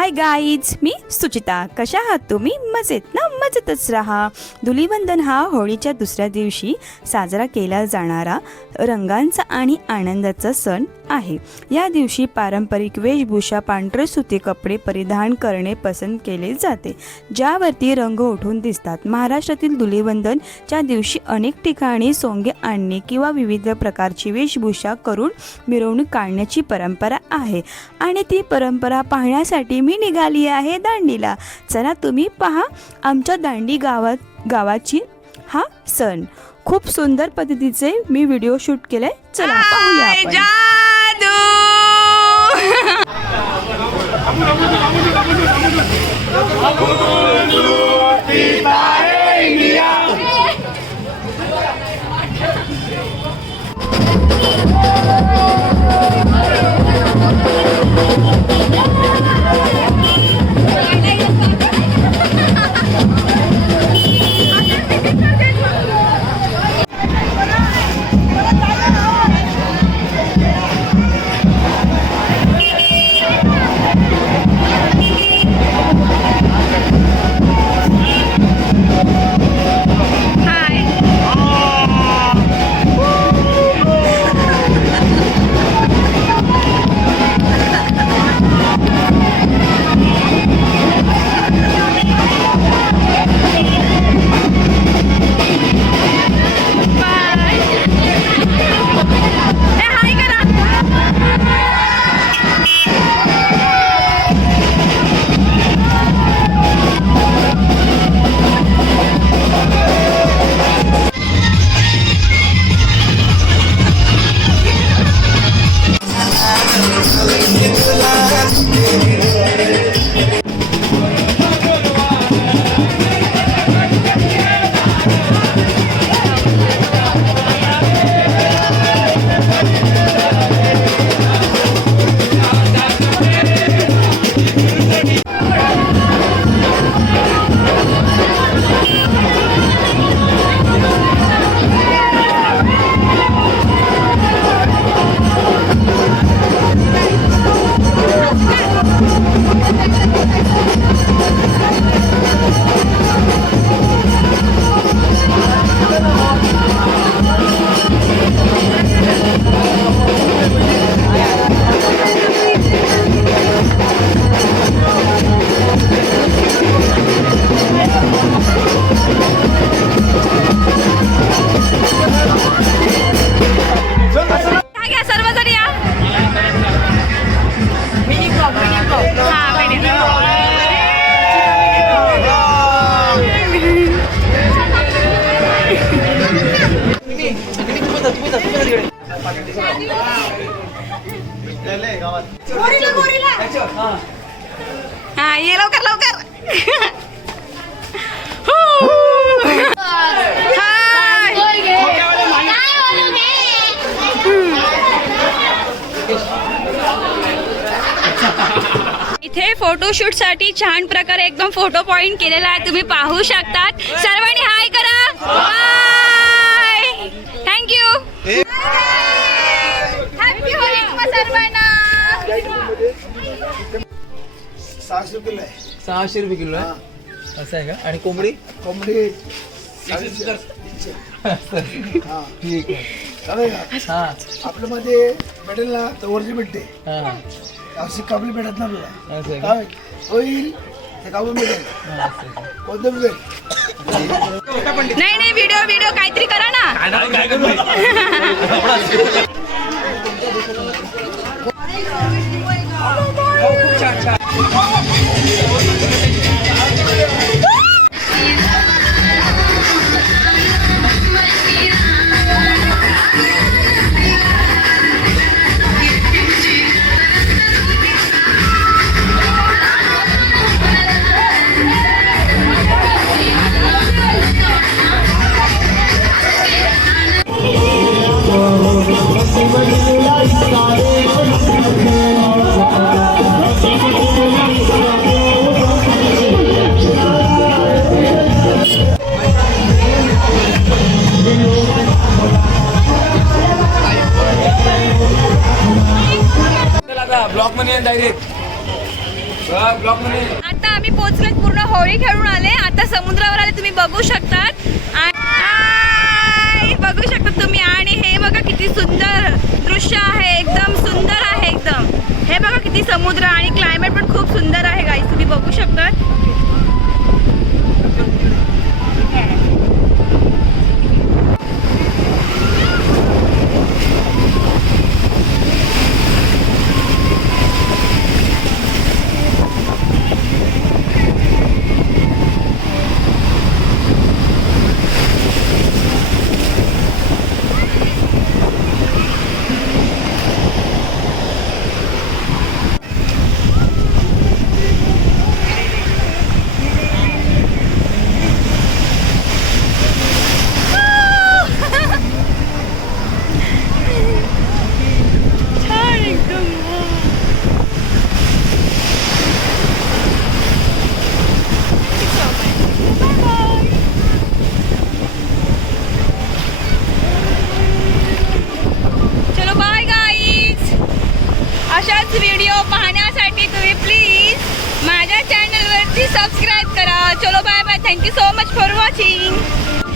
Hi guys, मी सुचिता. कशा आहात तुम्ही? मजेत ना? मजेतच राहा. धुलीवंदन हा होळीच्या दुसऱ्या दिवशी साजरा केला जाणारा रंगांचा आणि आनंदाचा सण आहे. या दिवशी पारंपरिक वेशभूषा, पांढरे सुती कपडे परिधान करणे पसंत केले जाते, ज्यावरती रंग उठून दिसतात. महाराष्ट्रातील धुलीवंदनच्या दिवशी अनेक ठिकाणी सोंगे आणणे किंवा विविध प्रकारची वेशभूषा करून मिरवणूक काढण्याची परंपरा आहे आणि ती परंपरा पाहण्यासाठी मी निघाली आहे दांडीला. चला तुम्ही पहा आमच्या दांडी गावाची हा सण. खूप सुंदर पद्धतीचे मी व्हिडिओ शूट केले. चला पाहूया आपण. हा ये लवकर लवकर. इथे फोटोशूट साठी छान प्रकारे एकदम फोटो पॉइंट केलेला आहे, तुम्ही पाहू शकतात. सर्वांनी हाय करा. हाय, थँक्यू. हॅपी होळी सर्वांना. 600 रुपये किलो आहे. असं आहे का? आणि कोंबडी ठीक आहे. हा आपल्या मध्ये भेटेल ना तर वरची भेटते. हा अशी काबली भेटत ना आपल्याला. असं आहे का? काय होईल ते काबूल भेटेल. हा, असं आहे का? कोणतं भेटेल. नाही व्हिडिओ काहीतरी करा ना. ब्लॉक मध्ये डायरेक्ट ब्लॉक मध्ये आता आम्ही पोहोचलो, पूर्ण होळी खेळून आले. आता समुद्रावर आले, तुम्ही बघू शकतात. बघू शकता तुम्ही. आणि हे बघा किती सुंदर दृश्य आहे, एकदम सुंदर आहे एकदम. हे बघा किती समुद्र आणि क्लायमेट पण खूप सुंदर आहे गाईस, तुम्ही बघू शकतात. छान एकदम. चलो बाय गाईज. अशाच व्हिडिओ पाहण्यासाठी तुम्ही प्लीज माझ्या चॅनलवरती सबस्क्राईब करा. चलो bye bye. Thank you so much for watching.